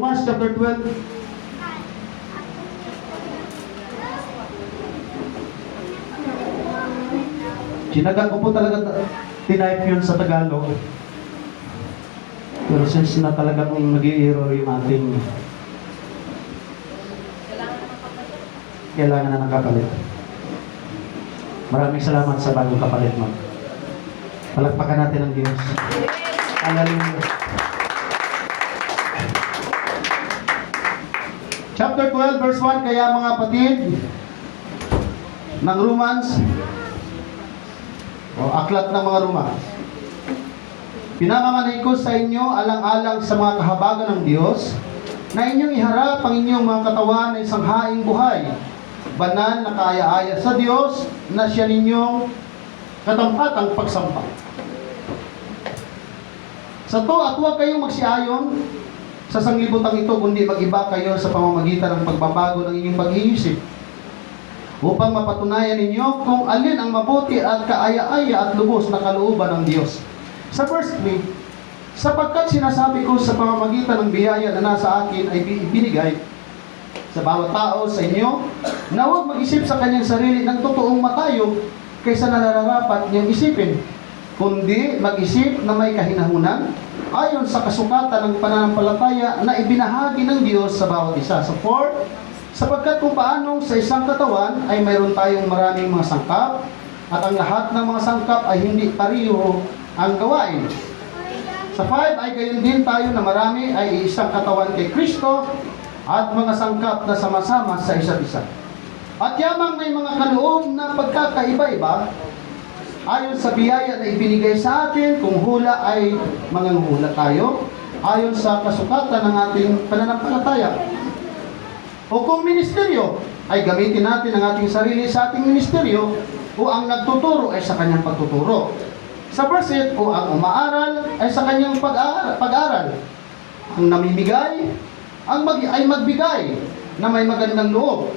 Romans chapter 12. Sinaga ko po talaga tinype yun sa Tagalog. Pero since na talagang nag-i-error yung ating kailangan na ng kapalit. Maraming salamat sa bagong kapalit mo. Palakpakan natin ang Diyos. Hallelujah. Chapter 12 verse 1, kaya mga kapatid ng Romans o aklat ng mga Roma, pinamamanay ko sa inyo alang-alang sa mga kahabagan ng Diyos na inyong iharap ang inyong mga katawan na isang haing buhay, banal na kaaya-aya sa Diyos na siya ninyong katampatang pagsampa. Sa to at huwag kayong magsiayon sa sanglibutang ito, kundi mag-iba kayo sa pamamagitan ng pagbabago ng inyong pag-iisip, upang mapatunayan ninyo kung alin ang mabuti at kaaya-aya at lubos na kalooban ng Diyos. Sa verse 3, sapagkat sinasabi ko sa pamamagitan ng biyaya na nasa akin ay ibinigay sa bawat tao sa inyo, na huwag mag-isip sa kanyang sarili ng totoong matayo kaysa na nararapat niyang isipin, kundi mag-isip na may kahinahunan ayon sa kasukatan ng pananampalataya na ibinahagi ng Diyos sa bawat isa. So 4, sapagkat kung paanong sa isang katawan ay mayroon tayong maraming mga sangkap, at ang lahat ng mga sangkap ay hindi pariho ang gawain. Sa 5 ay gayon din tayo na marami ay isang katawan kay Kristo, at mga sangkap na sama-sama sa isa't isa. At yamang may mga kaloob na pagkakaiba-iba, ayon sa biyaya na ibinigay sa atin, kung hula ay manganghula tayo, ayon sa kasukatan ng ating pananampalataya. O kung ministeryo, ay gamitin natin ang ating sarili sa ating ministeryo, o ang nagtuturo ay sa kanyang pagtuturo. Sa verse 8, o ang umaaral ay sa kanyang pag-aral. Ang namimigay, ay magbigay na may magandang loob.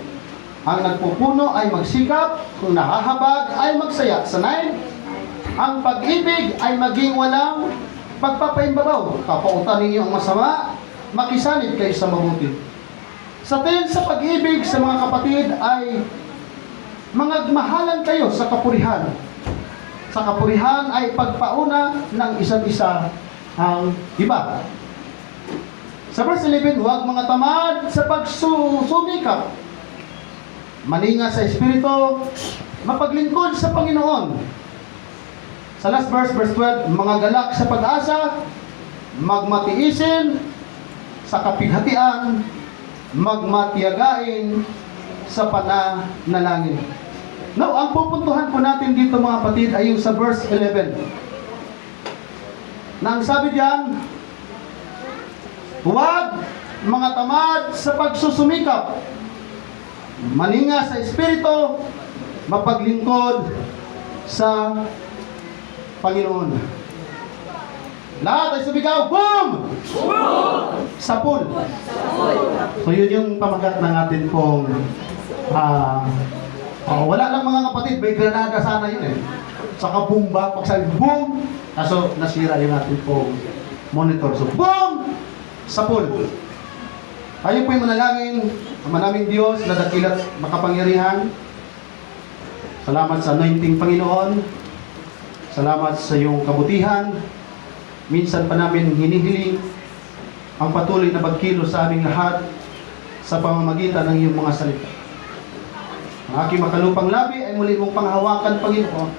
Ang nagpupuno ay magsikap, kung nahahabag ay magsaya. Sa 9, ang pag-ibig ay maging walang pagpapaimbabaw. Kapautan ninyo ang masama, makisanid kayo sa mabuti. Sa 10, sa pag-ibig sa mga kapatid ay mangagmahalan kayo sa kapurihan. Sa kapurihan ay pagpauna ng isa't isa ang iba. Sa verse 11, huwag mga tamad sa pagsusumikap, maninga sa Espiritu, mapaglingkod sa Panginoon. Sa last verse, verse 12, mga galak sa pag-asa, magmatiisin sa kapighatian, magmatiyagain sa pananalangin. Now, ang pupuntuhan po natin dito mga kapatid ay yung sa verse 11. Na ang sabi diyan, huwag mga tamad sa pagsusumikap, maninga sa Espiritu, mapaglingkod sa Panginoon. Lahat ay sumigaw, boom! Boom! Sapul. So yun yung pamagat ng atin pong wala lang mga kapatid, may granada sana yun eh. Saka bumba, pag sabi boom, kaso nasira yung atin pong monitor. So boom! Sapul. Tayo po'y manalangin, Ama naming Diyos na dakilat makapangyarihan. Salamat sa anointing Panginoon. Salamat sa iyong kabutihan. Minsan pa namin hinihiling ang patuloy na pagkilos sa aming lahat sa pamamagitan ng iyong mga salita. Ang aking makalupang labi ay muli mong panghawakan, Panginoon.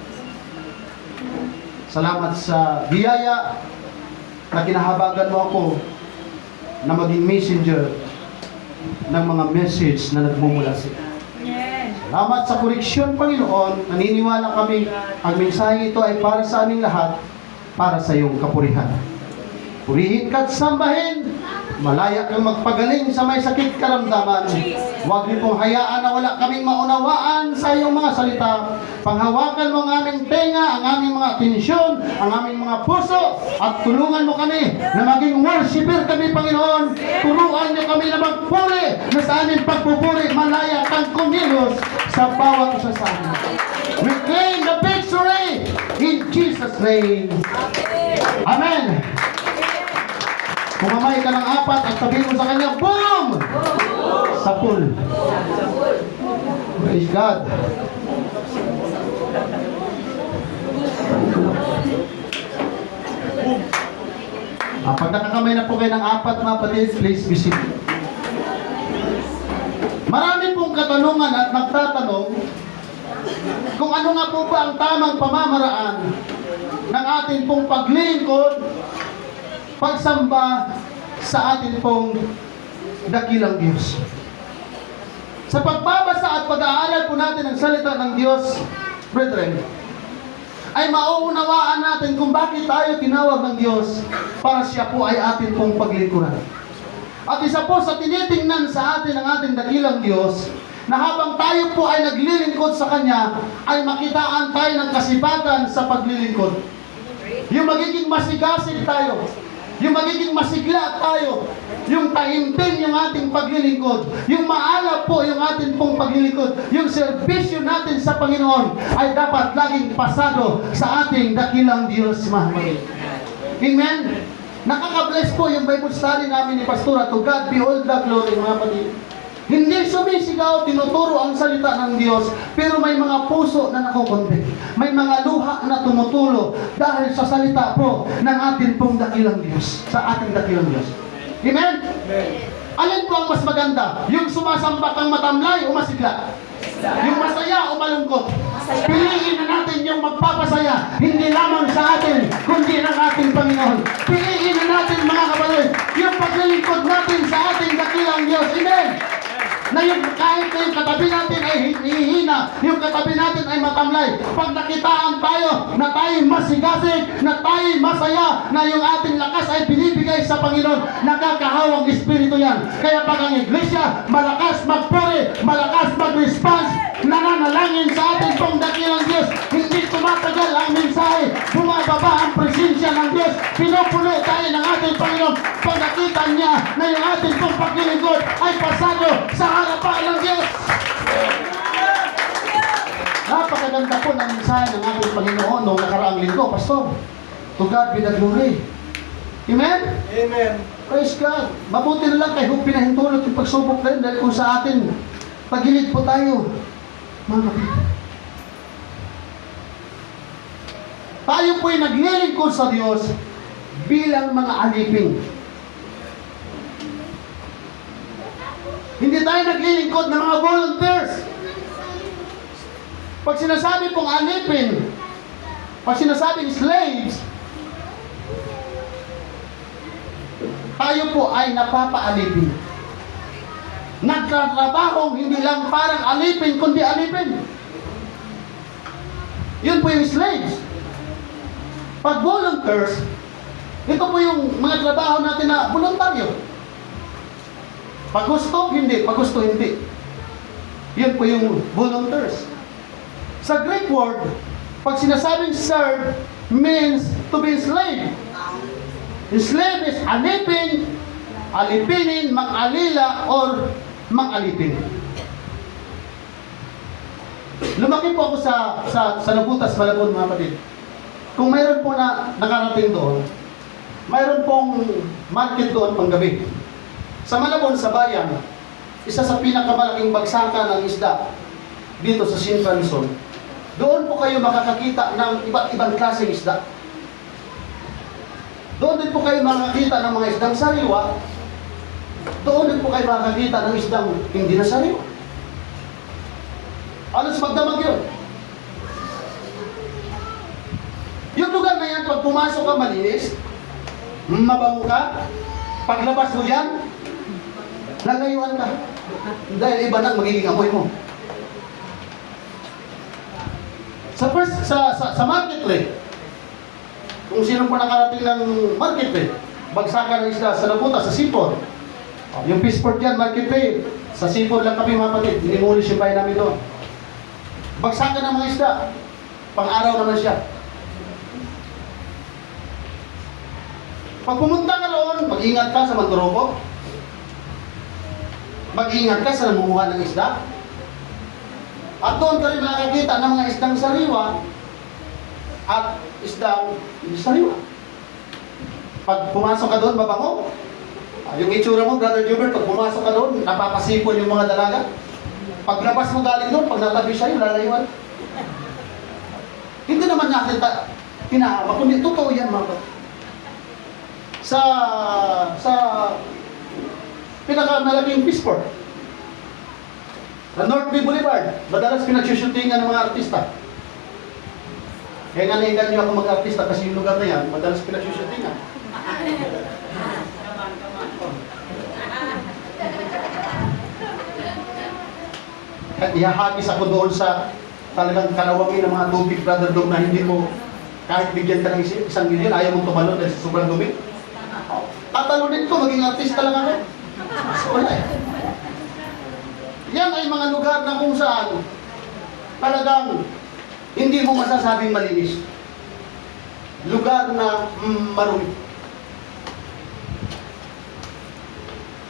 Salamat sa biyaya na kinahabagan mo ako na maging messenger ng mga message na nagmumula sa iyo. Salamat sa koreksyon, Panginoon. Naniniwala kami ang mensaheng ito ay para sa aming lahat, para sa iyong kapurihan. Purihin ka't sambahin. Malaya kang magpagaling sa may sakit karamdaman. Huwag niyo pong hayaan na wala kaming maunawaan sa iyong mga salita. Panghawakan mo ang aming tenga, ang aming mga atensyon, ang aming mga puso, at tulungan mo kami na maging worshiper kami, Panginoon. Turuan niyo kami na magpuri, na sa aming pagpupuri, malaya kang kumilos sa bawat isa sa amin. We claim the victory in Jesus' name. Amen. Pumamay ka ng 4 at sabihin mo sa kanya, boom! Sapul. Praise God. Pag nakakamay na po kayo ng 4, mga kapatid, please be seated. Marami pong katanungan at nagtatanong kung ano nga po ba ang tamang pamamaraan ng ating pong paglilingkod, pagsamba sa ating pong dakilang Diyos. Sa pagbabasa at pag-aaral po natin ng salita ng Diyos, brethren, ay mauunawaan natin kung bakit tayo tinawag ng Diyos para siya po ay atin pong paglingkuran. At isa po sa tinitingnan sa atin ng ating dakilang Diyos, na habang tayo po ay naglilingkod sa Kanya, ay makitaan tayo ng kasipatan sa paglilingkod. Yung magiging masigasig tayo, yung magiging masigla tayo, yung taimtim yung ating paglilingkod, yung maalap po yung ating pong paglilingkod, yung serbisyo natin sa Panginoon ay dapat laging pasado sa ating dakilang Diyos, mga kapatid. Amen? Nakaka-bless po yung Bible study namin ni Pastora. To God be all the glory, mga kapatid. Hindi sumisigaw, tinuturo ang salita ng Diyos, pero may mga puso na nakukontent. May mga luha na tumutulo dahil sa salita po ng ating pong dakilang Diyos, sa ating dakilang Diyos. Amen? Amen. Alin po ang mas maganda? Yung sumasamba kang matamlay o masigla? Yung masaya o malungkot? Piliin na natin yung magpapasaya, hindi lamang sa atin, kundi ng ating Panginoon. Piliin na natin, mga kapatid, yung paglilingkod natin sa ating dakilang Diyos. Amen? Na yung kahit na yung katabi natin ay hihina, yung katabi natin ay matamlay, pag nakitaan tayo na tayo masigasig, na tayo masaya, na yung ating lakas ay binibigay sa Panginoon, nakakahawang espiritu yan. Kaya pag ang iglesia malakas magpuri, malakas mag-response, nananalangin sa ating pong dakilang Diyos, hindi tumatagal ang mensahe, bumababa ang presensya ng Diyos, pinupuno tayo ng ating Panginoon. Pag nakita niya na yung ating pong paglilingkod ay pasado sa harapan ng Diyos. Napakaganda po ng mensahe ng ating Panginoon noong nakaraang linggo, Pastor. To God be the glory. Amen? Amen. Praise God. Mabuti na lang kayo pinahintulot yung pagsubok rin dahil kung sa atin, pagilid po tayo. Mga kapatid. Tayo po'y naglilingkod sa Diyos bilang mga alipin. Hindi tayo naglilingkod ng mga volunteers. Pag sinasabi pong alipin, pag sinasabing slaves, tayo po ay napapaalipin. Nagtatrabahong hindi lang parang alipin, kundi alipin. Yun po yung slaves. Pag volunteers, ito po yung mga trabaho natin na voluntaryo. Pag gusto, hindi. Pag gusto, hindi. Yun po yung volunteers. Sa Greek word, pag sinasabing serve, means to be slave. Slave is alipin, alipinin, mang-alila, or mang-alipin. Lumaki po ako sa Nabutas, Malabon, mga kapatid. Kung mayroon po na nakarating doon, mayroon pong market doon panggabi. Sa Malabon, sa bayan, isa sa pinakamalaking bagsakan ng isda dito sa Central Luzon. Doon po kayo makakakita ng iba't ibang klaseng isda. Doon din po kayo makakita ng mga isdang sariwa. Doon din po kayo makakita ng isdang hindi na sariwa. Alos magdamag yun. Yung lugar na yan, pag pumasok ka malinis, mabango ka, paglabas mo yan, lalayuan ka. Dahil iba na magiging amoy mo. Sa marketplace, kung sino po nakarating ng marketplace, bagsakan ng isda sa Nabutas, sa Sipor. Yung Peaceport dyan, marketplace, sa Sipor lang kami, mga kapatid, inimulis yung bahay namin doon. Bagsakan ng mga isda, pang-araw naman siya. Pag pumunta ka roon, mag-ingat ka sa Manduroko. Mag-ingat ka sa nangunguha ng isda. At doon ka rin makakita ng mga isdang sariwa at isdang hindi sariwa. Pag pumasok ka doon, mabango. Yung itsura mo, Brother Jubert, pag pumasok ka doon, napapasipon yung mga dalaga. Paglabas mo galing doon, pag natabi sa'yo, lalayuan. Hindi naman natin hinahamak, kundi totoo yan mga kapatid. Sa pinakamalaking fish port, sa North Bay Boulevard, madalas pinagsushootingan ng mga artista. Kaya nga naiingan niyo ako mag-artista kasi yung lugar na yan, madalas pinagsushootingan. At ihahagis ako doon sa talagang kalawangin ng mga tubig, Brother Dom, na hindi mo kahit bigyan ka ng isang milyon, ayaw mong tumalon dahil sa sobrang dumi. Tatalunin ko, maging artista lang ako. So, wala eh. Yan ay mga lugar na kung saan talagang hindi mo masasabing malinis. Lugar na marumi.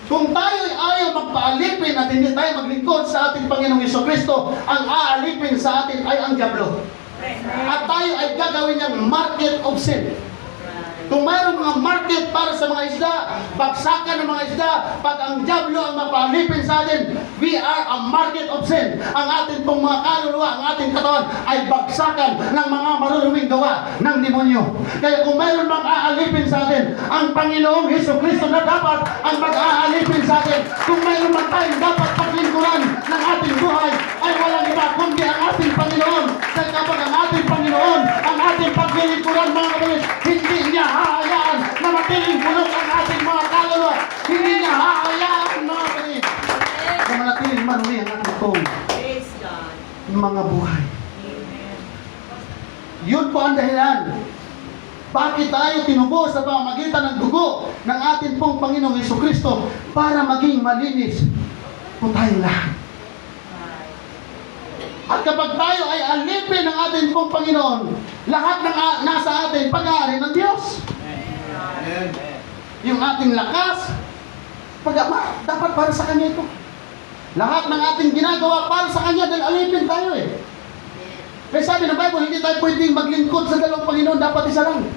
Kung tayo ay ayaw magpaalipin at hindi tayo maglingkod sa ating Panginoong Jesucristo, ang aalipin sa atin ay ang diablo. At tayo ay gagawin niyang market of sin. Kung mayroong mga market para sa mga isda, bagsakan ng mga isda, pag ang diablo ang mapalipin sa atin, we are a market of sin. Ang ating pong mga kaluluwa, ang ating katawan ay bagsakan ng mga maruruming gawa ng demonyo. Kaya kung mayroon mang aalipin sa atin, ang Panginoong Jesucristo na dapat ang mag-aalipin sa atin. Kung mayroon man tayong dapat paglingkuran ng ating buhay, ay walang iba kundi ang ating Panginoon. Dahil kapag ang ating Panginoon, ang ating paglingkuran, mga kapatid, hindi niya hahayaan na matiling bulok ang ating mga kaluluwa. Hindi niya hahayaan, mga kapatid, na manatiling marumi ang ating pong mga buhay. Yun po ang dahilan. Bakit tayo tinubos sa pamamagitan ng dugo ng ating pong Panginoong Jesucristo para maging malinis po tayong lahat. At kapag tayo ay alipin ng ating pong Panginoon, lahat ng nasa atin pag-aari ng Diyos. Amen. Yung ating lakas, dapat para sa Kanya ito. Lahat ng ating ginagawa para sa Kanya dahil alipin tayo eh. Kaya sabi ng Bible, hindi tayo pwedeng maglingkod sa dalawang Panginoon, dapat isa lang.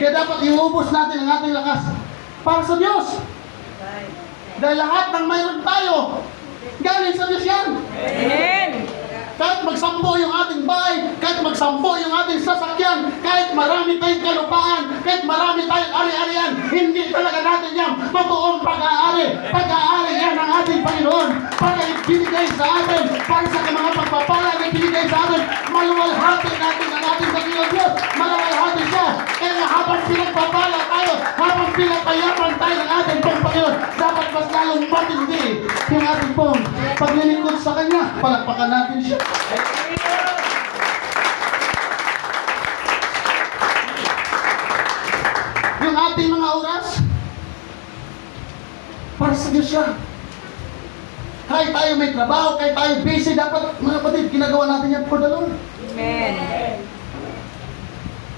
Kaya dapat iubos natin ang ating lakas para sa Diyos. Dahil lahat ng mayroon tayo, galing sa Diyos yan. Amen. Kahit magsambo yung ating bahay, kahit magsambo yung ating sasakyan, kahit marami tayong kalupaan, kahit marami tayong ari-arian, hindi talaga natin yan matuong pag-aari. Pag-aari yan ng ating Panginoon para ibinigay sa atin, para sa mga pagpapala na ibinigay sa atin. Maluwalhati natin ang ating Panginoon Diyos. Maluwalhati siya. Kaya habang pinagpapala tayo, habang pinagpayaman tayo ng ating Panginoon, dapat mas lalong matindi yung ating pong paglilingkod sa Kanya. Palakpakan natin siya. Yung ating mga oras para sa Diyos siya. Kahit tayo may trabaho, kahit tayo busy, dapat mga kapatid, ginagawa natin yan for the Lord. Amen.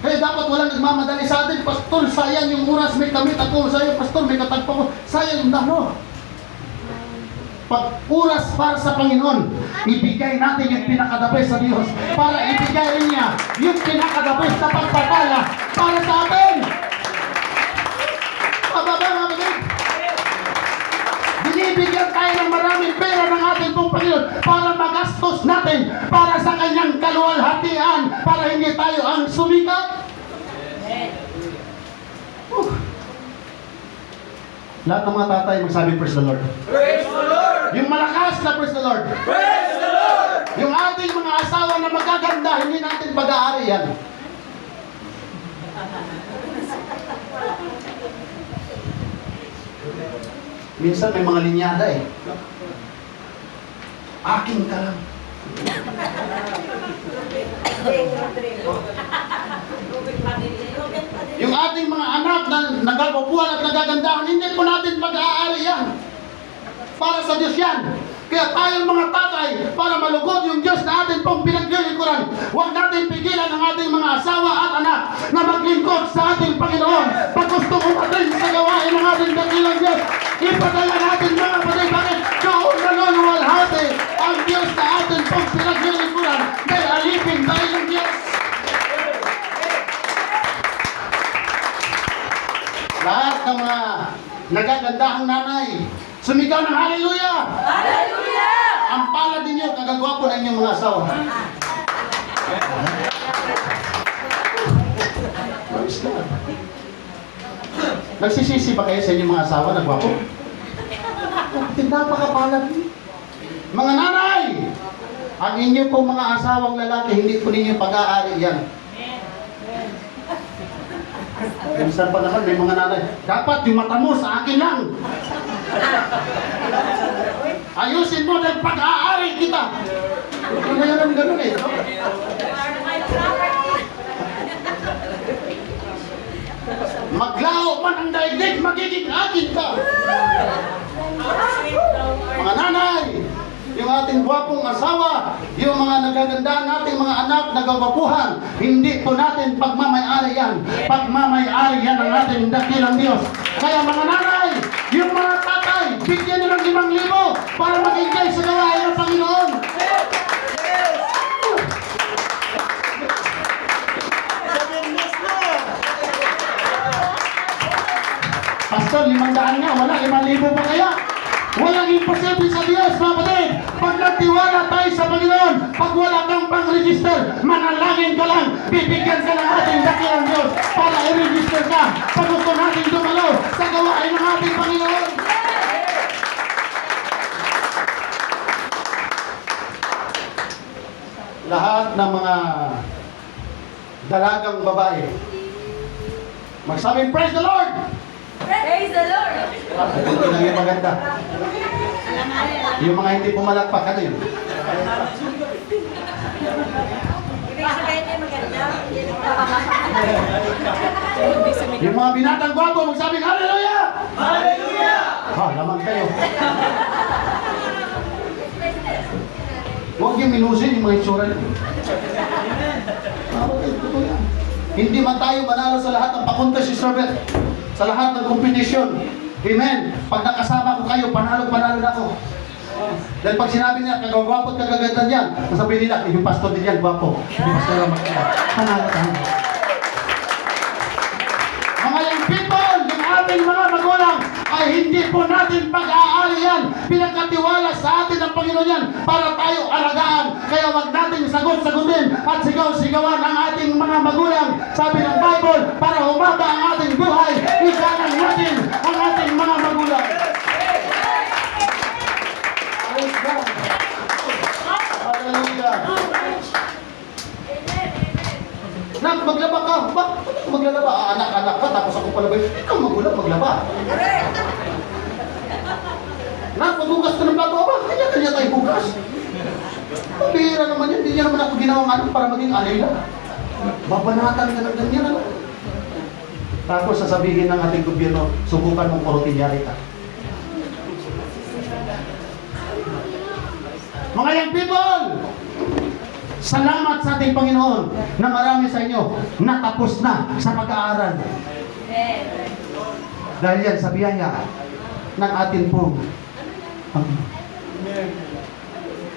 Kaya dapat walang nagmamadali sa atin, Pastor, sayang yung oras, may kamit ako, sayang, Pastor, may katagpo ko, sayang yung dahlo. Pag oras para sa Panginoon, ibigay natin yung pinakadabes sa Diyos para ibigay rin niya yung pinakadabes na pagpapala para sa atin. Pababa mga kapatid. Binibigyan tayo ng maraming pera ng ating pong Panginoon para magastos natin para sa kanyang kaluwalhatian para hindi tayo ang sumikat. Lahat ng mga tatay magsabi, praise the Lord. Praise the Lord! Yung malakas na praise the Lord. Praise the Lord! Yung ating mga asawa na magaganda, hindi natin pag-aari yan. Minsan may mga linyada eh. Akin ka lang. Yung ating mga anak na nagagapuan at nagagandahan, hindi po natin pag-aari yan. Para sa Diyos yan. Kaya tayong mga tatay, para malugod yung Diyos na atin pong pinaglilingkuran, huwag natin pigilan ang ating mga asawa at anak na maglingkod sa ating Panginoon. Pag gusto umatin sa gawain ng ating dakilang Diyos, ipadala natin mga kapatid, bakit doon nanunwalhati ang Diyos na atin pong pinaglilingkuran dahil alipin tayo ng Diyos. Lahat ng mga nagagandahang nanay. Sumigaw ng hallelujah! Hallelujah! Ang palad ninyo, kagagwapo na inyong mga asawa. Praise God. Nagsisisi ba kayo sa inyong mga asawa na gwapo? Napakapalad. Mga nanay, ang inyo pong mga asawang lalaki, hindi po ninyo pag-aari yan. Minsan pa naman may mga nanay, dapat yung mata mo sa akin lang. Ayusin mo dahil pag-aari kita. Ano yan ang ganun eh? No? Maglaho man ang daigdig, magiging akin ka. Mga nanay, yung ating gwapong asawa, yung mga nagagandaan nating mga anak, nagwapuhan, hindi po natin pagmamayari yan. Pagmamayari yan ang ating dakilang Diyos. Kaya mga nanay, yung mga tatay, bigyan nyo ng 5,000 para mag-enjoy sa gawain ng Panginoon. Pastor, 500 nga, wala 5,000 pa kaya? Walang imposible sa Diyos, mga kapatid. Pag nagtiwala tayo sa Panginoon, pag wala kang pang-register, manalangin ka lang, bibigyan ka ng ating dakilang Diyos para i-register ka. Pag gusto natin dumalo sa gawain ng ating Panginoon. Lahat ng mga dalagang babae, magsabing, praise the Lord! Praise the Lord! Hindi lang yung maganda. Yung mga hindi pumalakpak, ano yun? Ibig sabihin niya maganda. Yung mga binatang gwapo, magsabing, hallelujah! Hallelujah! Ha, naman kayo. Huwag yung minusin yung mga itsura niyo. Okay, totoo yan. Hindi man tayo manalo sa lahat ng pakuntas si Servet, sa lahat ng kompetisyon. Amen. Pag nakasama ko kayo, panalo-panalo na ako. Dahil pag sinabi niya, kagwapo at kagaganda niyan, nasabihin nila, yung pastor din yan, gwapo. Yung pastor naman kaya. Panalo tayo. Mga young people, yung ating mga magulang, ay hindi po natin pag-aari yan. Pinagkatiwala sa atin ng Panginoon yan para tayo alagaan. Kaya wag natin sagot-sagutin at sigaw-sigawan ang ating mga magulang. Sabi ng Bible, para humaba ang ating buhay, igalang natin ang ating mga magulang. Praise God. Hallelujah. Nak, maglaba ka. Bakit ako maglalaba? Anak-anak ka, tapos ako pala ba? Ikaw magulang, maglaba. Nak, maghugas ka ng plato. Aba, kanya-kanya tayo hugas. Pabihira naman yan. Hindi niya naman ako ginawang anak para maging alila. Babanatan ka ng ganyan, ano? Tapos sasabihin ng ating gobyerno, subukan mong korotinyari ka. Mga young people, salamat sa ating Panginoon na marami sa inyo natapos na sa pag-aaral. Dahil yan sa biyaya ng ating pong Panginoon.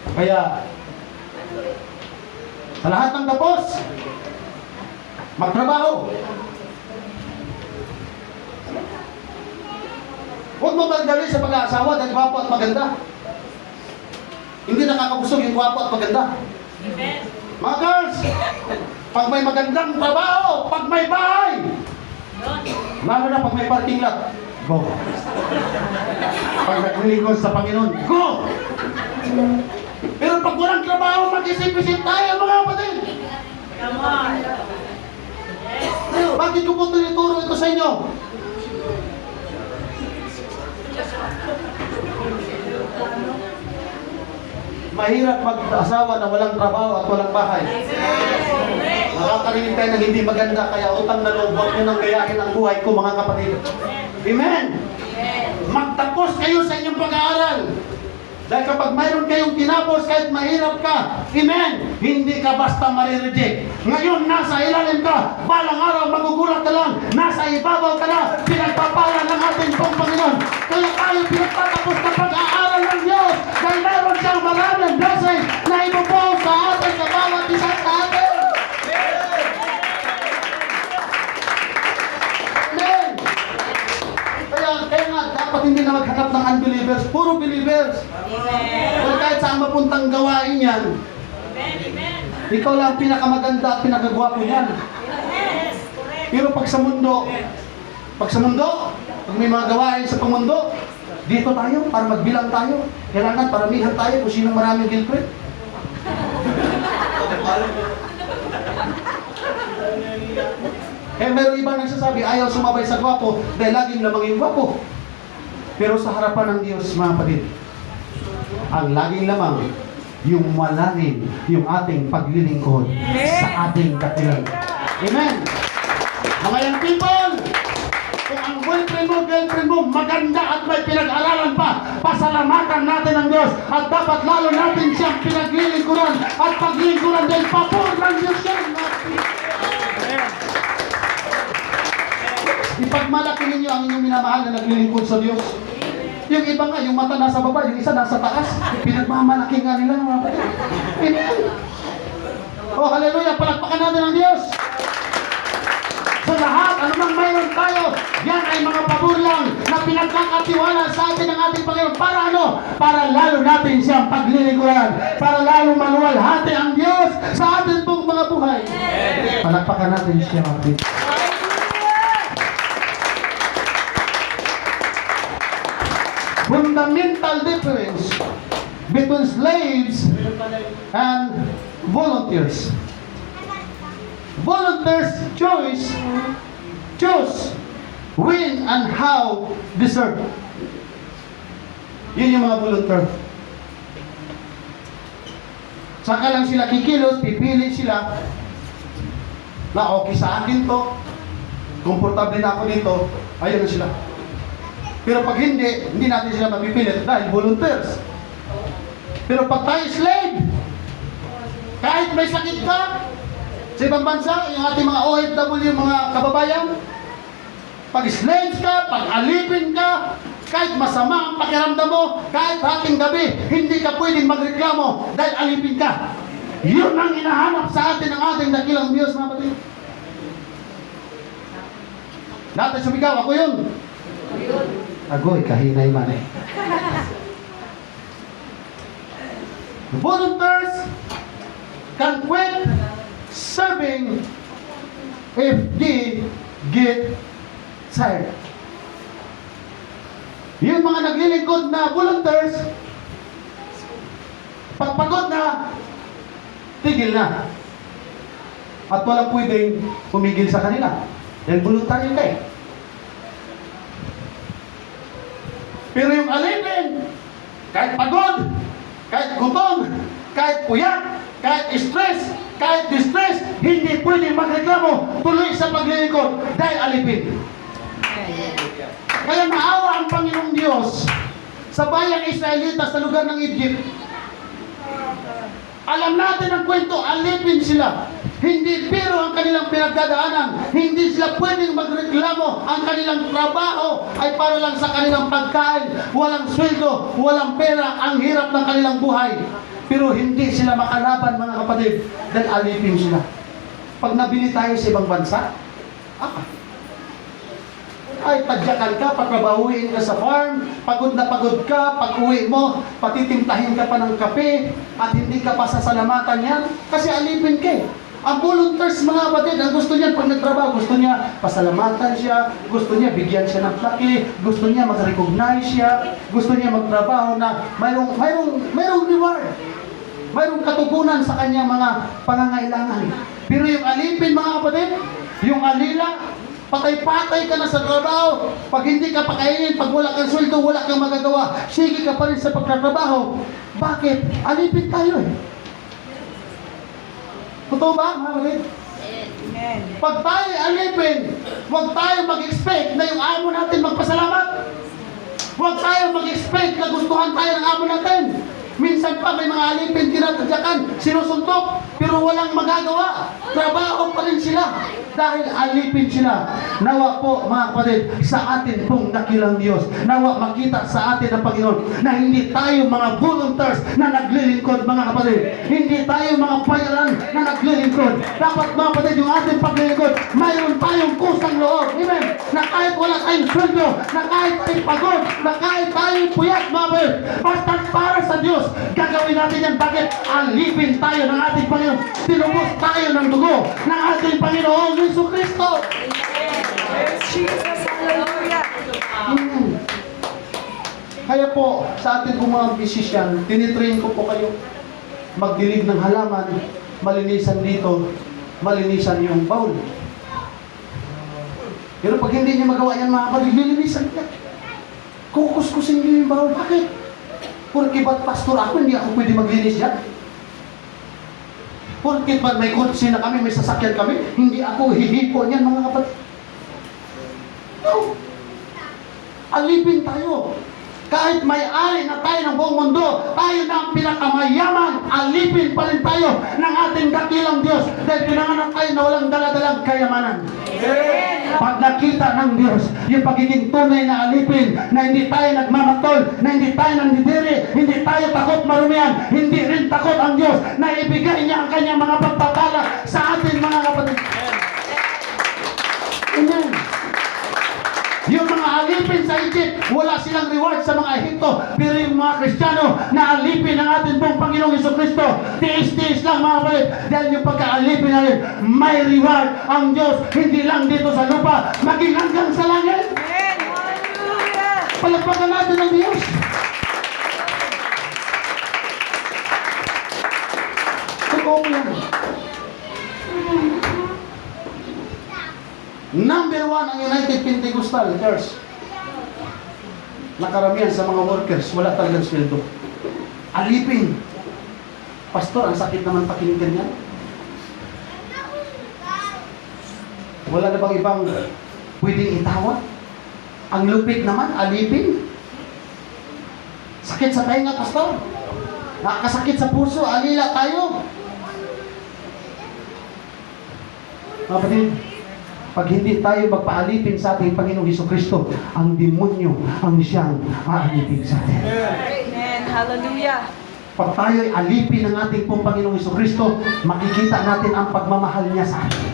Kaya, sa lahat ng tapos, magtrabaho. Huwag mo magdali sa pag-aasawa dahil gwapo at maganda. Hindi nakakabusog yung gwapo at maganda. Amen. Mga girls, pag may magandang trabaho, pag may bahay, lalo na pag may parking lot, go. Pag naglilingkod sa Panginoon, go! Pero pag walang trabaho, mag-isip-isip tayo, mga kapatid. Come on. Bakit ko po tinuturo ito sa inyo? Mahirap mag-asawa na walang trabaho at walang bahay. Nakakarinig tayo ng hindi maganda, kaya utang na loob, huwag nyo nang gayahin ang buhay ko, mga kapatid. Amen! Magtapos kayo sa inyong pag-aaral. Dahil kapag mayroon kayong tinapos, kahit mahirap ka, amen, hindi ka basta marireject. Ngayon, nasa ilalim ka, balang araw, magugulat ka lang, nasa ibabaw ka na, pinagpapala ng ating pong Panginoon. Kaya tayo pinagtatapos na pag-aaral ng Diyos, dahil mayroon siyang maraming blessing na ibubuo sa atin, sa bawat isa sa atin. Amen! Kaya nga, true believers. Amen. Well, kahit saan mapuntang gawain yan, Amen. Amen. ikaw lang ang pinakamaganda at pinakagwapo niyan. Yes. Correct. Pero pag sa mundo, pag may mga gawain sa pamundo, dito tayo para magbilang tayo. Kailangan paramihan tayo kung sinong maraming girlfriend. Meron iba nagsasabi, ayaw sumabay sa gwapo dahil laging lamang yung gwapo. Pero sa harapan ng Diyos, mga kapatid, ang laging lamang, yung malalim, yung ating paglilingkod sa ating dakilan. Amen! Mga young people, kung ang boyfriend mo, girlfriend mo, maganda at may pinag-aralan pa, pasalamatan natin ang Diyos at dapat lalo natin siyang pinaglilingkuran at paglilingkuran dahil papur ng Diyos yan. Ipagmalaki ninyo ang inyong minamahal na naglilingkod sa Diyos. Yung iba nga, yung mata nasa baba, yung isa nasa taas. Pinagmamalaki nga nila, mga kapatid. Amen. Oh, hallelujah. Palakpakan natin ang Diyos. Sa lahat, anumang mayroon tayo, yan ay mga pabor lang na pinagkakatiwala sa atin ng ating Panginoon. Para ano? Para lalo natin siyang paglilingkuran. Para lalo maluwalhati ang Diyos sa atin pong mga buhay. Palakpakan natin siya, mga kapatid. Fundamental difference between slaves and volunteers. Volunteers choose when and how they serve. Yun yung mga volunteer. Saka lang sila kikilos, pipili sila na okay sa akin to, komportable na ako dito, ayun na sila. Pero pag hindi natin sila mapipilit dahil volunteers. Pero pag tayo slave, kahit may sakit ka, sa ibang bansa, yung ating mga OFW, mga kababayan, pag slaves ka, pag alipin ka, kahit masama ang pakiramdam mo, kahit hating gabi, hindi ka pwedeng magreklamo dahil alipin ka. Yun ang hinahanap sa atin ng ating dakilang Diyos, mga kapatid. Dati sumigaw, ako yun. Agoy, kahinay man eh. Volunteers can quit serving if they get tired. Yung mga naglilingkod na volunteers, pagpagod na, tigil na. At walang pwedeng pumigil sa kanila. Dahil voluntaryo ka eh. Pero yung alipin, kahit pagod, kahit gutom, kahit puyat, kahit stress, kahit distress, hindi pwede magreklamo tuloy sa paglilingkod dahil alipin. Kaya maawa ang Panginoong Diyos sa bayang Israelita sa lugar ng Egypt. Alam natin ang kwento, alipin sila. Hindi pero ang kanilang pinagdadaanan. Hindi sila pwedeng magreklamo. Ang kanilang trabaho ay para lang sa kanilang pagkain. Walang sweldo, walang pera. Ang hirap ng kanilang buhay. Pero hindi sila makalaban, mga kapatid, dahil alipin sila. Pag nabili tayo sa ibang bansa, ay tadyakan ka, pagtrabahuin ka sa farm, pagod na pagod ka, pag uwi mo, patitimtahin ka pa ng kape, at hindi ka pa sasalamatan yan, kasi alipin ka eh. Ang volunteers, mga kapatid, ang gusto niya pag nagtrabaho, gusto niya pasalamatan siya, gusto niya bigyan siya ng plaque, gusto niya mag-recognize siya, gusto niya magtrabaho na mayroong reward, mayroong katugunan sa kanyang mga pangangailangan. Pero yung alipin, mga kapatid, yung alila, patay-patay ka na sa trabaho, pag hindi ka pakainin, pag wala kang sweldo, wala kang magagawa, sige ka pa rin sa pagtatrabaho. Bakit? Alipin tayo eh. Totoo ba, mga kapatid? Amen. Pag tayo alipin, huwag tayo mag-expect na yung amo natin magpasalamat. Huwag tayo mag-expect na gustuhan tayo ng amo natin. Minsan pa may mga alipin tinatadyakan, sinusuntok, pero walang magagawa. Trabaho pa rin sila. dahil alipin sila. Nawa po mga kapatid, sa atin pong dakilang Diyos, nawa makita sa atin ng Panginoon na hindi tayo mga volunteers na naglilingkod mga kapatid. Hindi tayo mga bayaran na naglilingkod. Dapat mga kapatid, yung ating paglilingkod, mayroon tayong kusang loob. Amen. Na kahit wala tayong sweldo, na kahit tayong pagod, na kahit tayong puyat mga kapatid, basta para sa Diyos, gagawin natin yan. Bakit? Alipin tayo ng ating Panginoon. Tinubos tayo ng dugo ng ating Panginoon Jesu Kristo. Praise Jesus. Hallelujah. Amen. Kaya po, sa atin pong mga musician, tinitrain ko po kayo magdilig ng halaman, malinisan dito, malinisan yung bowl. Pero pag hindi niya magawa yan mga kapatid, lilinisan niya. Kukuskusin niyo yung bowl. Bakit? Porque ba't pastor ako, hindi ako pwede maglinis yan? Porque ba't may kotse na kami, may sasakyan kami, hindi ako hihipo niyan mga kapatid? No. Alipin tayo. Kahit may-ari na tayo ng buong mundo, tayo na ang pinakamayaman, alipin pa rin tayo ng ating dakilang Diyos dahil pinanganak tayo na walang daladalang kayamanan. Pag nakita ng Diyos yung pagiging tunay na alipin, na hindi tayo nagmamatol, na hindi tayo nandidiri, hindi tayo takot marumihan, hindi rin takot ang Diyos na ibigay niya ang kanyang mga pagpapala sa atin mga kapatid. Amen. Yung mga alipin sa Egypt, wala silang reward sa mga Ehipto. Pero yung mga Kristiyano na alipin ng ating pong Panginoong Jesucristo, tiis-tiis lang mga kapatid. Dahil yung pagka-alipin natin, may reward ang Diyos. Hindi lang dito sa lupa, maging hanggang sa langit. Amen. Hallelujah. Palagpagan natin ang Diyos. Totoo yan. Number 1 ang United Pentecostal Church. Nakaramihan sa mga workers, wala talagang sweldo. Alipin. Pastor, ang sakit naman pakinggan yan. Wala na bang ibang pwedeng itawa? Ang lupit naman, alipin. Sakit sa tainga, pastor. Nakakasakit sa puso, alila tayo. Kapatid, pag hindi tayo magpaalipin sa ating Panginoong Jesucristo, ang demonyo ang siyang aalipin sa atin. Amen. Hallelujah. Pag tayo'y alipin ng ating pong Panginoong Jesucristo, makikita natin ang pagmamahal niya sa atin.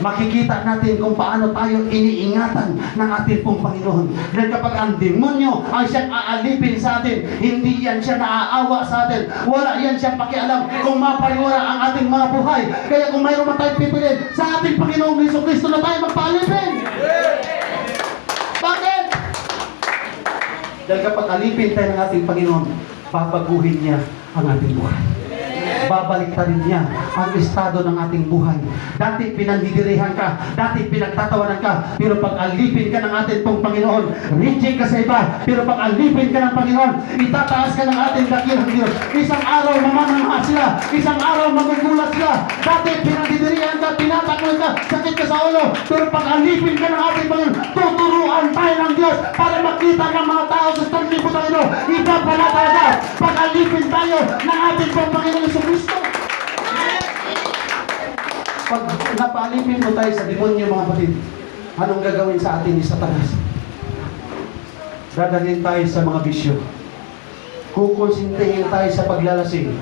Makikita natin kung paano tayo iniingatan ng ating pong Panginoon. Dahil kapag ang demonyo ang siyang aalipin sa atin, hindi yan siya naaawa sa atin. Wala yan siya pakialam kung mapariwara ang ating mga buhay. Kaya kung mayroon man tayong pipilin sa ating Panginoong Jesucristo na tayo magpaalipin. Bakit? Dahil kapag alipin tayo ng ating Panginoon, babaguhin niya ang ating buhay. Babaliktarin niya ang estado ng ating buhay. Dati pinandidirihan ka, dati pinagtatawanan ka, pero pag alipin ka ng ating pong Panginoon, reject ka sa iba, pero pag alipin ka ng Panginoon, itataas ka ng ating dakilang Diyos. Isang araw mamamangha sila, isang araw magugulat sila. Dati pinandidirihan ka, tinatakot ka, sakit ka sa ulo, pero pag alipin ka ng ating Panginoon, tuturuan tayo ng Diyos para makita ng mga tao sa sanlibutan ito. Iba pala talaga pag alipin tayo ng ating pong Panginoon Jesucristo. Pag napaalipin mo tayo sa demonyo mga kapatid, anong gagawin sa atin ni Satanas? Dadalhin tayo sa mga bisyo. Kukonsintihin tayo sa paglalasing.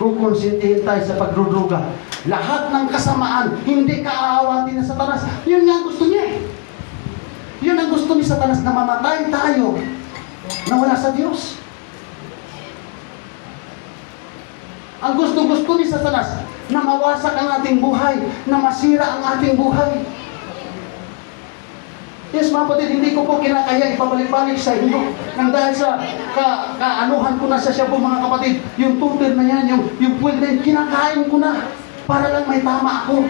Kukonsintihin tayo sa pagdudruga. Lahat ng kasamaan, hindi kaaawatin ng Satanas. Yun nga ang gusto niya eh. Yun ang gusto ni Satanas, na mamatay tayo na wala sa Diyos. Ang gusto-gusto ni Satanas, na mawasak ang ating buhay, na masira ang ating buhay. Yes, mga kapatid, hindi ko po kinakaya ipabalik-balik sa inyo. Nang dahil sa kaanuhan ko na sa siya po mga kapatid, yung tutor na yan, yung puwel na yun, kinakain ko na para lang may tama ako.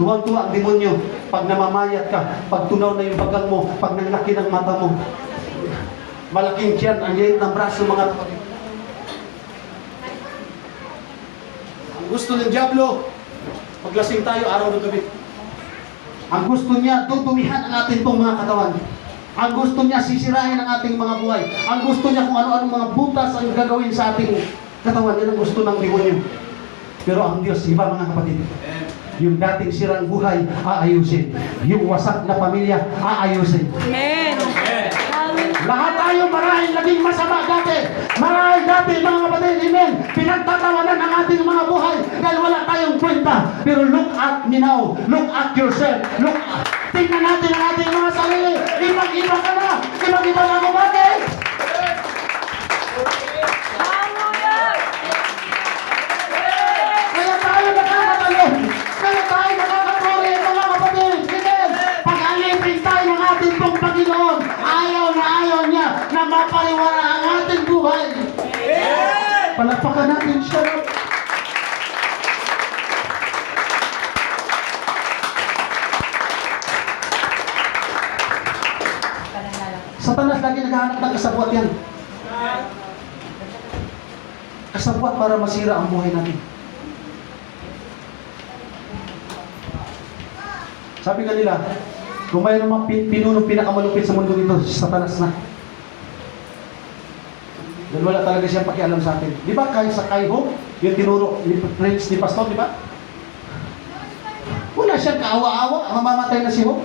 Tuwang-tuwa ang demonyo pag namamayat ka, pag tunaw na yung bagang mo, pag nanglaki ng mata mo. Malaking tiyan, ang liit ng braso mga kapatid. Ang gusto ng Diablo, maglasing tayo araw ng gabi. Ang gusto niya, tutumihan ang ating pong mga katawan. Ang gusto niya, sisirahin ang ating mga buhay. Ang gusto niya kung ano-anong mga butas ang gagawin sa ating katawan. Yan ang gusto ng demonyo. Pero ang Diyos, iba mga kapatid. Yung dating sirang buhay, aayusin. Yung wasak na pamilya, aayusin. Amen. Hallelujah. Lahat tayo marahil naging masama dati. Marahil dati mga kapatid, amen. Pinagtatawanan ang ating mga buhay dahil wala tayong kwenta. Pero look at me now. Look at yourself. Tingnan natin ang ating mga sarili. Ibang-iba ka na. Ibang-iba na ako. Bakit? Hallelujah. Kaya tayo nakakatalon. Kaya tayo nakakaturi mga kapatid. Amen. Pag-alipin tayo ng ating pong Panginoon. Ayaw niya na mapariwara ang ating buhay. Palakpakan natin siya. Satanas lagi naghahanap ng kasabwat yan. Kasabwat para masira ang buhay natin. Sabi nga nila, kung mayroon mga pinunong pinakamalupit sa mundo dito, Satanas na. Dahil wala talaga siyang pakialam sa atin. Di ba kahit sa Kaiho, yung tinuro ni Prince ni Pastor, di ba? Wala siyang kaawa-awa, mamamatay na si Hope.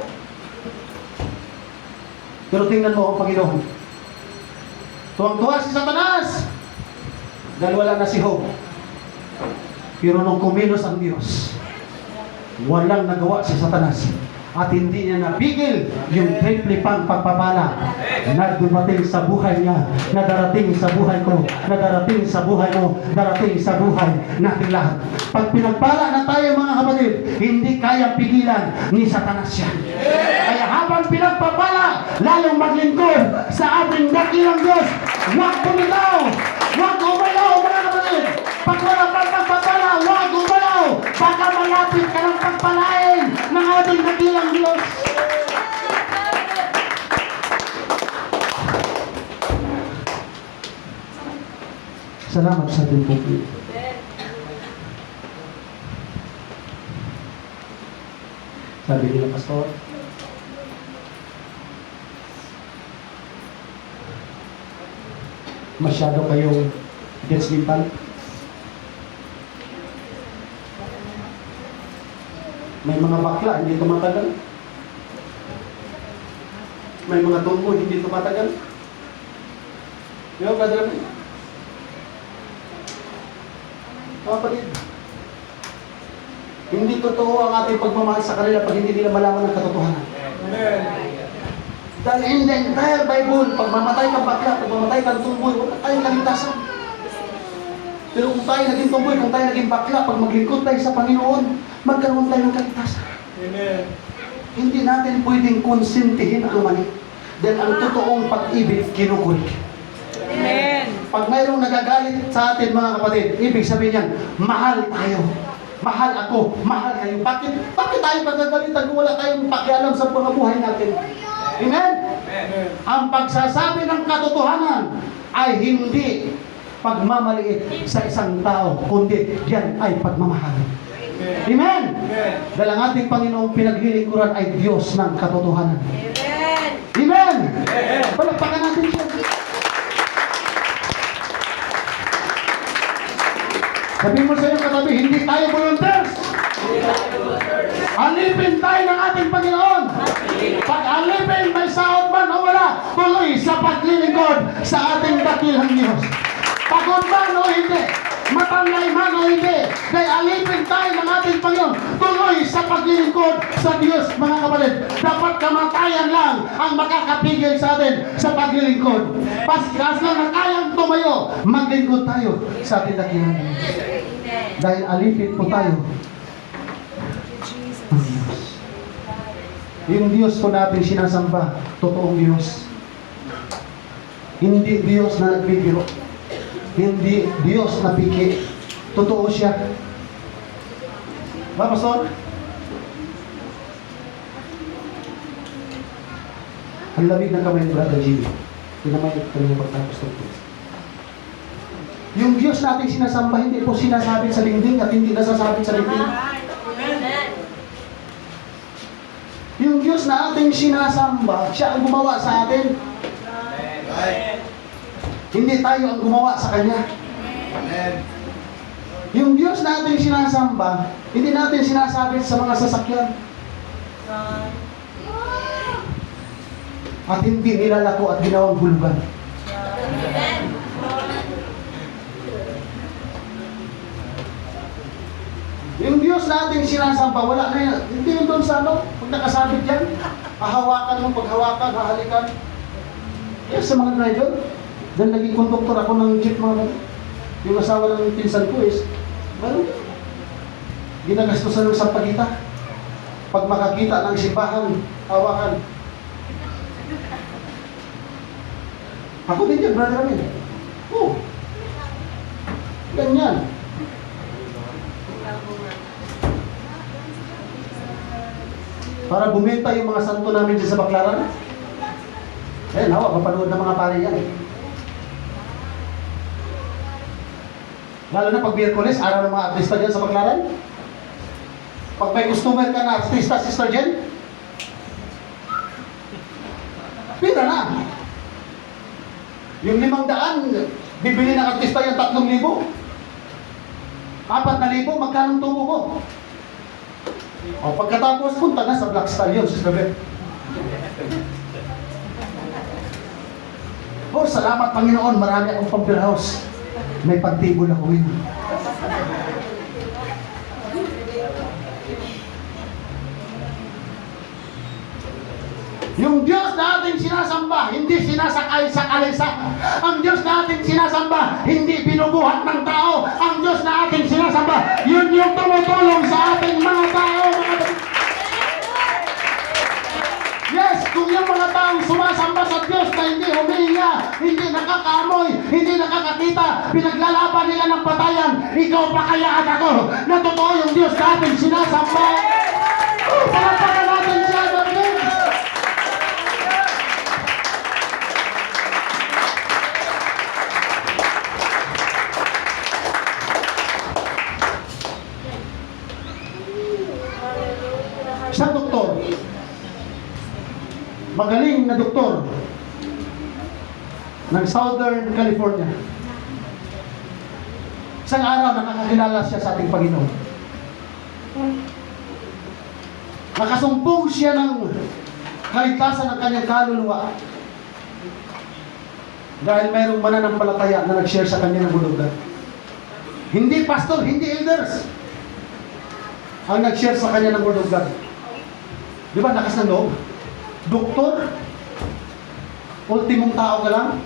Pero tingnan mo ang Panginoon. Tuwang-tuwa si Satanas. Dahil wala na si Hope. Pero nung kumilos ang Diyos, walang nagawa si Satanas. At hindi niya napigil yung triple pang pagpapala na dumating sa buhay niya, na darating sa buhay ko, na darating sa buhay mo, darating sa buhay natin lahat. Pag pinagpala na tayo mga kapatid, hindi kayang pigilan ni Satanas yan. Kaya habang pinagpapala, lalong maglingkod sa ating dakilang Diyos. Huwag bumitaw! Huwag umalaw mga kapatid! Pag wala pang pagpapala, huwag umalaw! Baka malapit ka ng pagpalain ng ating dakilang Diyos. Salamat sa ating pagpapala. Sabi nila, Pastor, masyado kayong judgmental. May mga bakla, hindi tumatagal. May mga tumboy, hindi tumatagal. Di ba, Brother Rami? Mga kapatid, hindi totoo ang ating pagmamahal sa kanila pag hindi nila malaman ang katotohanan. Dahil in the entire Bible, pag mamatay kang bakla, pag mamatay kang tumboy, wala tayong kaligtasan. Pero kung tayo naging tumboy, kung tayo naging bakla, pag maglingkod tayo sa Panginoon, magkaroon tayo ng kaligtasan. Amen. Hindi natin pwedeng konsintihin ang mali. Dahil ang totoong pag-ibig, kinukulik. Amen. Pag mayroong nagagalit sa atin mga kapatid, ibig sabihin yan, mahal tayo. Mahal ako, mahal kayo. Bakit tayo pagagalitan kung wala tayong pakialam sa mga buhay natin? Amen? Amen. Ang pagsasabi ng katotohanan ay hindi pagmamaliit sa isang tao, kundi yan ay pagmamahal. Amen? Amen. Dahil ang ating Panginoong pinaglilingkuran ay Diyos ng katotohanan. Amen. Amen? Amen. Palagpakan natin siya. Sabihin mo sa iyong katabi, hindi tayo volunteers. Alipin tayo ng ating Panginoon. Pag alipin, may sahod man o wala, tuloy sa paglilingkod sa ating dakilang Diyos. Pagod man o hindi, matanglay man o hindi, dahil alipin tayo ng ating Panginoon, tuloy sa paglilingkod sa Diyos, mga kapatid. Dapat kamatayan lang ang makakapigil sa atin sa paglilingkod. Paskas lang na kayang tumayo, maglingkod tayo sa ating dakilang Diyos. Dahil alipin po tayo ang Diyos. Yung Diyos po natin sinasamba, totoong Diyos. Hindi Diyos na nagbibiro. Hindi Diyos na piki. Totoo siya. Ba, Pastor? Ang lamig ng kamay ni Brother Jimmy. Pinamay ito yung pagtapos ng yung Diyos natin sinasamba, hindi po sinasabit sa dingding at hindi nasasabit sa dingding. Yung Diyos na ating sinasamba, siya ang gumawa sa atin. Hindi tayo ang gumawa sa Kanya. Amen. Yung Diyos natin sinasamba, hindi natin sinasabit sa mga sasakyan. At hindi nilalako at ginawang hulugan. Yung Diyos natin sinasamba, wala na yan. Hindi yung doon sa ano, pag nakasabit yan, hahawakan mo, paghawakan, hahalikan. Yes, sa mga driver. Dahil naging konduktor ako ng jeep mga kapatid. Yung asawa ng pinsan ko is, ano, ginagastusan ng sampagita. Pag makakita ng simbahan, hawakan. Ako din yan, brother Amin. Oo. Ganyan. Para bumenta yung mga santo namin dyan sa Baclaran. Eh, nawa, mapanood ng mga pare yan. Lalo na pag Miyerkules, araw ng mga artista dyan sa Baclaran. Pag may customer ka na artista, Sister Jen, pira na. Yung 500, bibili ng artista yung 3,000. 4,000, magkano tubo ko? O pagkatapos, punta na sa Black Star yun, Sister Beth. Oh, salamat Panginoon, marami akong pang-beer house. May pag-table ako ngayon. Yung Diyos natin sinasamba, hindi sinasakay sa kalesa. Ang Diyos natin sinasamba, hindi binubuhat ng tao. Ang Diyos natin sinasamba, yun yung tumutulong sa ating mga tao. Yes, kung yung mga taong sumasamba sa Diyos na hindi humihinga, hindi nakakamoy, hindi nakakakita, pinaglalaban nila ng patayan, ikaw pa kaya at ako, na totoo yung Diyos natin sinasamba. Palapakan natin siya, David. Isang doktor, magaling na doktor ng Southern California. Isang araw nakakakilala siya sa ating Panginoon. Nakasumpong siya ng kaligtasan ng kanyang kaluluwa dahil mayroong mananampalataya na nag-share sa kanya ng hulugan. Hindi pastor, hindi elders ang nag-share sa kanya ng hulugan. Di ba, lakas ng loob? Doktor, ultimong tao ka lang.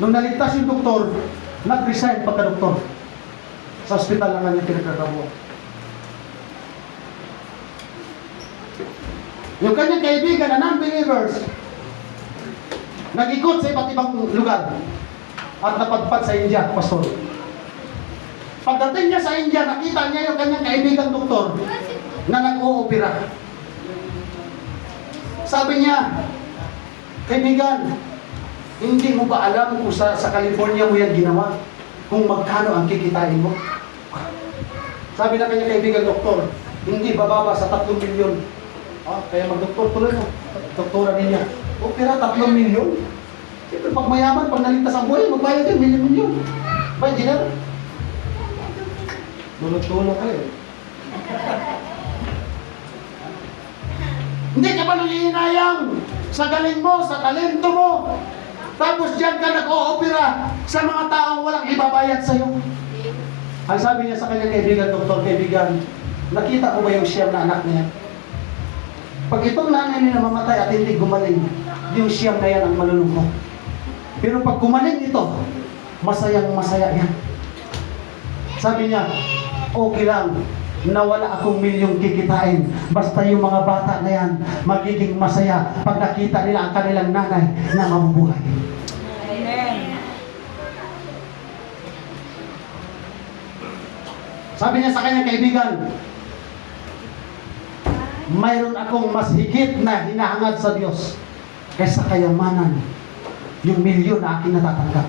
Nung naligtas yung doktor, nag-resign pagka-doktor. Sa ospital lang kanya pinagkakabuo. Yung kanyang kaibigan na non-believers, nag-ikot sa iba't ibang lugar at napadpad sa India, pastor. Pagdating niya sa India, nakita niya yung kanyang kaibigang doktor na nag-oopera. Sabi niya, kaibigan, hindi mo ba alam kung sa California mo yan ginawa? Kung magkano ang kikitain mo? Sabi na kanyang kaibigang doktor, hindi bababa sa 3 milyon. Kaya mag-doktor tuloy mo. Doktora niya. Opera, 3 milyon? Siyempre, pag mayaman, pag naligtas ang buhay, magbayad yan, milyon-milyon. Ba, engineer? Tulog-tulog kayo. Hindi ka ba nangihinayang sa galing mo, sa talento mo? Tapos dyan ka nag-o-opera sa mga taong walang ibabayad sa'yo. Ang sabi niya sa kanyang kaibigan, doktor, kaibigan, nakita ko ba yung siyam na anak niya? Pag itong nanay niya mamatay at hindi gumaling, yung siyam na yan ang malulungkot. Pero pag gumaling ito, masayang masaya yan. Sabi niya, okay lang na wala akong milyong kikitain. Basta yung mga bata na yan, magiging masaya pag nakita nila ang kanilang nanay na mabubuhay. Amen. Sabi niya sa kanyang kaibigan, mayroon akong mas higit na hinahangad sa Diyos kaysa kayamanan, yung milyon na aking natatanggap.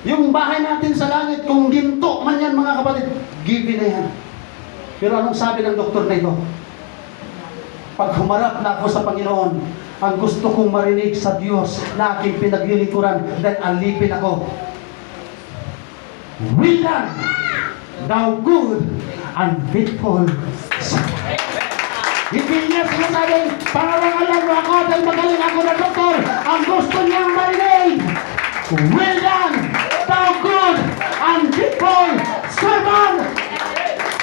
Yung bahay natin sa langit, kung ginto man yan mga kapatid, given na yan. Pero anong sabi ng doktor na ito? Pag humarap na ako sa Panginoon, ang gusto kong marinig sa Diyos na aking pinaglilingkuran dahil alipin ako. Well done, thou good and faithful servant. Hindi niya sinasabing, pangalangalan mo ako dahil magaling ako na doktor. Ang gusto niyang marinig, well done, thou good and faithful servant.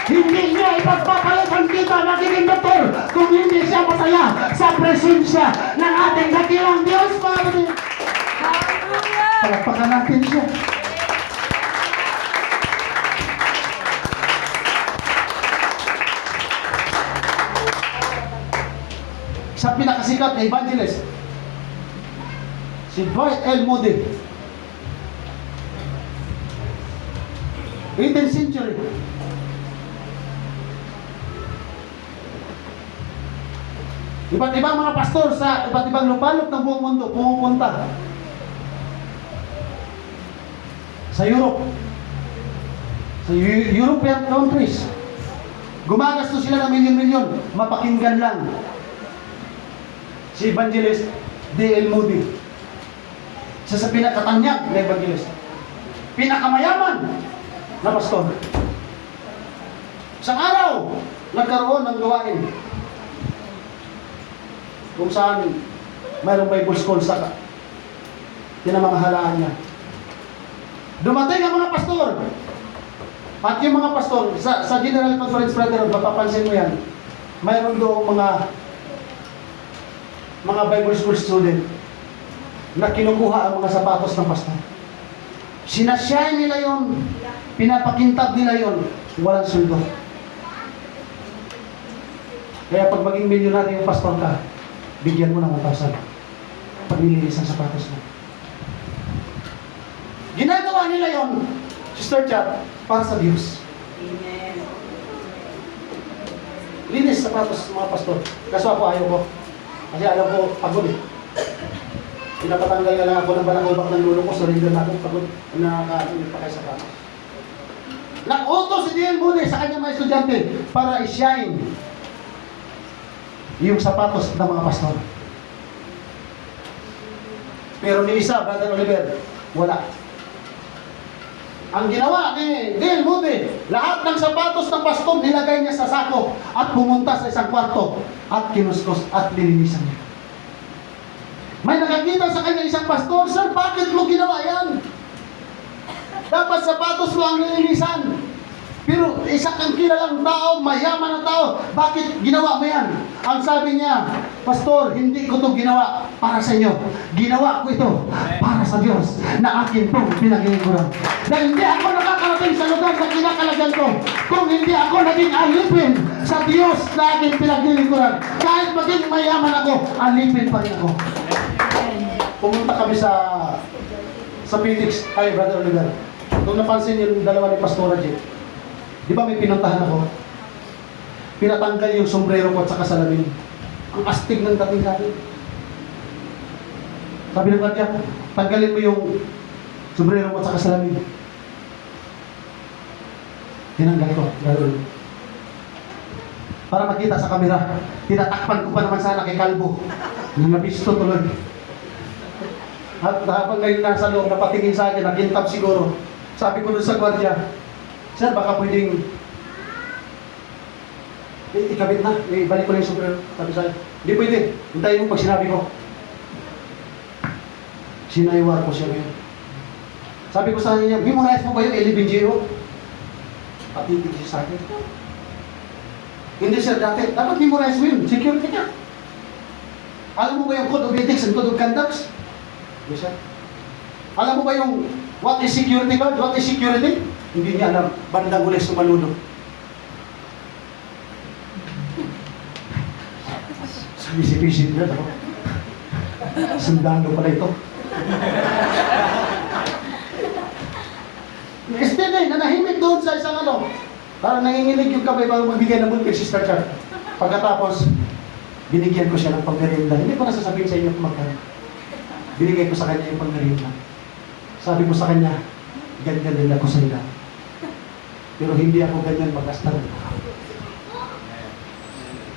Hindi niya ipagpapalit ang kita nagiging doktor kung hindi siya masaya sa presensya ng ating dakilang Diyos. Hallelujah! Palagpakan natin siya. Sa pinakasikat na evangelist, si Dwight L. Moody, 18th century. Iba't ibang mga pastor sa iba't ibang lupalop ng buong mundo pumupunta sa Europe, sa European countries. Gumagastos sila ng milyon-milyon, mapakinggan lang si Evangelist D.L. Moody. Isa sa pinakatanyag na evangelist, pinakamayaman na pastor. Isang araw, nagkaroon ng gawain kung saan mayroong Bible school sa pinamamahalaan niya. Dumating ang mga pastor. At yung mga pastor, sa General Conference, brother, mapapansin mo yan, mayroon doong mga Bible school student na kinukuha ang mga sapatos ng pastor. Sinasyahin nila yon, pinapakintab nila yon, walang sweldo. Kaya pag maging milyonaryo yung pastor ka, bigyan mo ng 1,000 pag nilinis ang sapatos mo. Ginagawa nila yon, Sister Chat, para sa Diyos. Amen. Linis sapatos mga pastor. Kaso ako ayaw ko. Kasi alam ko, pagod eh. Pinapatanggal na lang ako ng balakubak ng lulo ko, surrender na ako, pagod. Nakakainit pa kayo sa sapatos. Nag-utos si D.L. Moody sa kanyang mga estudyante para i-shine yung sapatos ng mga pastor. Pero ni isa, Brother Oliver, wala. Ang ginawa ni D.L. Moody, lahat ng sapatos ng pastor nilagay niya sa sako at pumunta sa isang kwarto at kinuskos at lilinisan niya. May nakakita sa kanya isang pastor, "Sir, bakit mo ginawa yan? Dapat sapatos mo ang lilinisan. Pero isa kang kilalang tao, mayaman na tao, bakit ginawa mo yan?" Ang sabi niya, "Pastor, hindi ko ito ginawa para sa inyo. Ginawa ko ito para sa Diyos na akin pong pinaglilingkuran. Dahil hindi ako nakakarating sa lugar na kinakalagyan ko kung hindi ako naging alipin sa Diyos na aking pinaglilingkuran. Kahit maging mayaman ako, alipin pa rin ako." Pumunta kami sa Phoenix. Hi, Brother Oliver. Kung napansin yung dalawa ni Pastora J, di ba may pinuntahan ako? Pinatanggal yung sombrero ko at saka salamin. Ang astig ng dating sa akin. Sabi ng kanya, tanggalin mo yung sombrero mo at saka salamin. Tinanggal ko. Gano'n. Para makita sa kamera, tinatakpan ko pa naman sana kay Kalbo. Nabisto tuloy. At habang ngayon nasa loob, napatingin sa akin, nakintab siguro. Sabi ko dun sa gwardiya, "Sir, baka pwedeng ikabit na, ibalik ko lang yung sombrero." Sabi sa akin, "Hindi pwede, hintayin mo pag sinabi ko." Sinayawar ko siya ngayon. Sabi ko sa kanya, "Memorize mo ba yung 11-0? Patitig siya sa akin. "Hindi sir, dati, dapat memorize mo yun, security ka. Alam mo ba yung code of ethics and code of conduct?" Yes, sir. "Alam mo ba yung what is security guard? What is security?" Hindi niya alam. Bandang ulit sumalunod. Isip-isip niya, no? Sundalo pala ito. Instead nanahimik doon sa isang parang nanginginig yung kamay bago magbigay ng bulpil, Sister Char. Pagkatapos, binigyan ko siya ng pangmerienda. Hindi ko nasasabihin sa inyo kung magkano. Binigay ko sa kanya yung pangmerienda. Sabi ko sa kanya, ganyan din ako sa ila. Pero hindi ako ganyan mag-astar.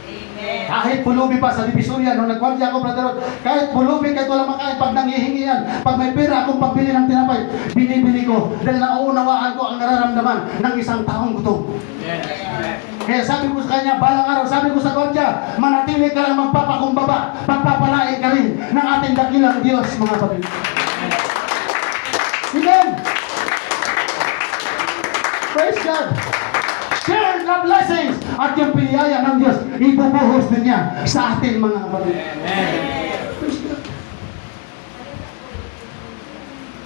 Amen. Kahit Kahit pulubi pa sa Divisoria, nung nagwardya ako, Brother Rod, kahit pulubi, kahit walang makain, pag nanghihingi yan, pag may pera akong pambili ng tinapay, binibili ko dahil nauunawaan ko ang nararamdaman ng isang taong gutom. Kaya sabi ko sa kanya, balang araw, sabi ko sa gwardya, manatili ka lang magpapakumbaba, pagpapalain ka rin ng ating dakilang Diyos, mga kapatid. Amen! Praise God! Share the blessings at yung piniyaya ng Diyos, ibubuhos din niya sa atin, mga kapatid. Praise God.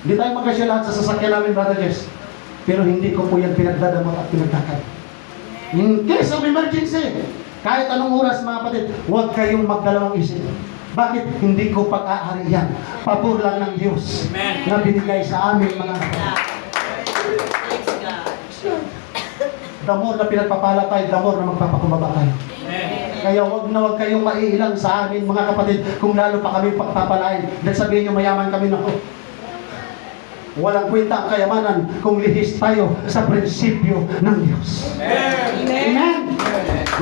Hindi tayo magkasya lahat sa sasakyan namin, Brother Jess. Pero hindi ko po yan pinagdadamot at pinagdakad. In case of emergency, kahit anong oras, mga kapatid, huwag kayong magdalawang isip. Bakit hindi ko pag-aari yan? Pabor lang ng Diyos na binigay sa amin, mga kapatid. The more na pinagpapala tayo, the more na magpapakumbaba tayo. Kaya wag kayong maiilang sa amin, mga kapatid, kung lalo pa kami pagpapalain. Dahil sabihin nyo, mayaman kami na ko. Walang kwenta ang kayamanan kung lihis tayo sa prinsipyo ng Diyos. Amen.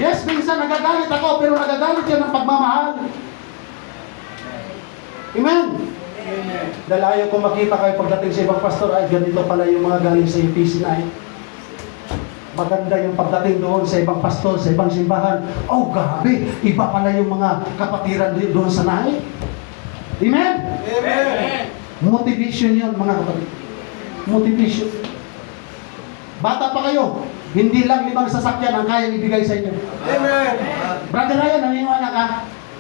Yes, minsan nagagalit ako, pero nagagalit yan ng pagmamahal. Amen. Dahil ayaw ko makita kayo pagdating sa ibang pastor, ay ganito pala yung mga galing sa UPC na maganda yung pagdating doon sa ibang pastor, sa ibang simbahan. Oh, grabe, iba pala yung mga kapatiran doon sa nahe. Amen? Amen. Motivation yun, mga kapatid. Motivation. Bata pa kayo, hindi lang 5 sasakyan ang kaya ibigay sa inyo. Amen. Brother Ryan, naniniwala ka?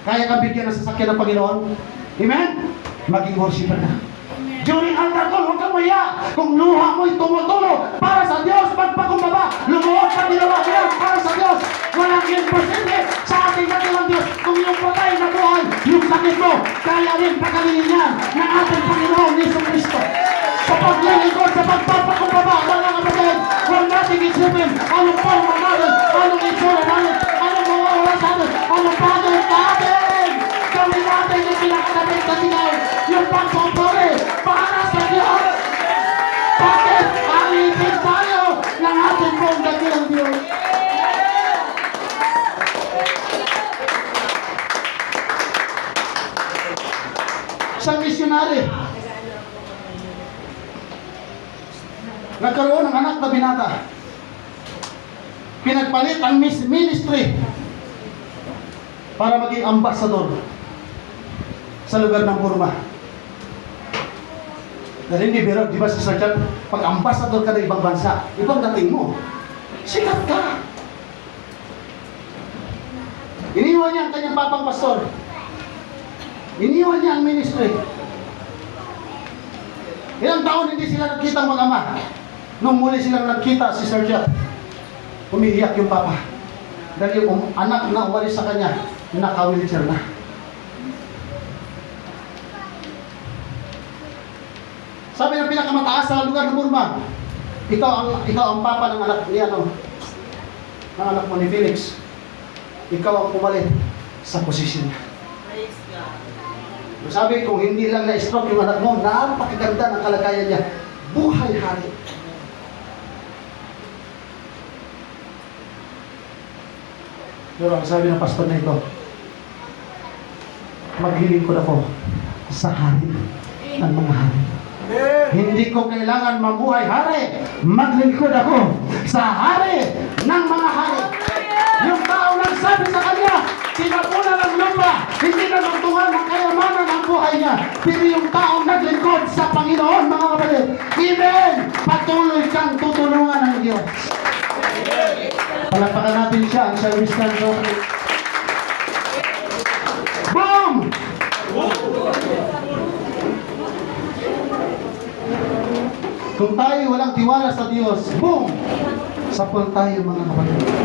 Kaya kang bigyan ng sasakyan ng Panginoon? Amen? Maging worshiper ka. During altar call, huwag kang maya. Kung luha mo'y tumutulo para sa Diyos, pagpakumbaba, lumuhod ka ginawa niya para sa Diyos. Walang imposible sa ating dakilang Diyos. Kung yung patay na buhay, yung sakit mo, kaya rin pagalingin niya ng ating Panginoon Yesus Cristo. Sa paglilingkod, sa pagpapakumbaba, mga kapatid, huwag natin isipin anong forma natin, anong itsura natin, anong mga oras natin, anong bagay natin. Gawin natin yung pinakadamit na tingay, yung pagpapuri para sa Diyos. Bakit? Alipin tayo ng ating pong dakilang Diyos. Isang misyonary, nagkaroon ng anak na binata. Pinagpalit ang ministry para maging ambassador sa lugar ng Burma. Dahil hindi biro, di ba si Sir John, pag ambassador ka ng ibang bansa, ibang dating mo, sikat ka. Iniwan niya ang kanyang papang pastor. Iniwan niya ang ministry. Ilang taon hindi sila nagkita mag-ama. Nung muli silang nagkita si Sir John, umiiyak yung papa. Dahil yung anak na umalis sa kanya, naka-wheelchair na. Sabi ng pinakamataas sa lugar ng Burma, ikaw ang papa ng anak niya, ng anak mo ni Felix. Ikaw ang pumalit sa posisyon niya. Sabi, kung hindi lang na-stroke yung anak mo, napakaganda ng kalagayan niya. Buhay hari. Pero ang sabi ng pastor na ito, maglilingkod ako sa hari ng mga hari. Hindi ko kailangan mabuhay hari. Maglingkod ako sa hari ng mga hari. Yung tao nagsabi sa kanya, tinapunan ng lupa, hindi na magtungan ng kayamanan ang buhay niya. Pero yung tao naglingkod sa Panginoon, mga kapatid, amen! Patuloy kang tutulungan ng Diyos. Palakpakan natin siya, ang service ng Diyos. Boom! Kung tayo walang tiwala sa Diyos, boom! Sapol tayo, mga kapatid.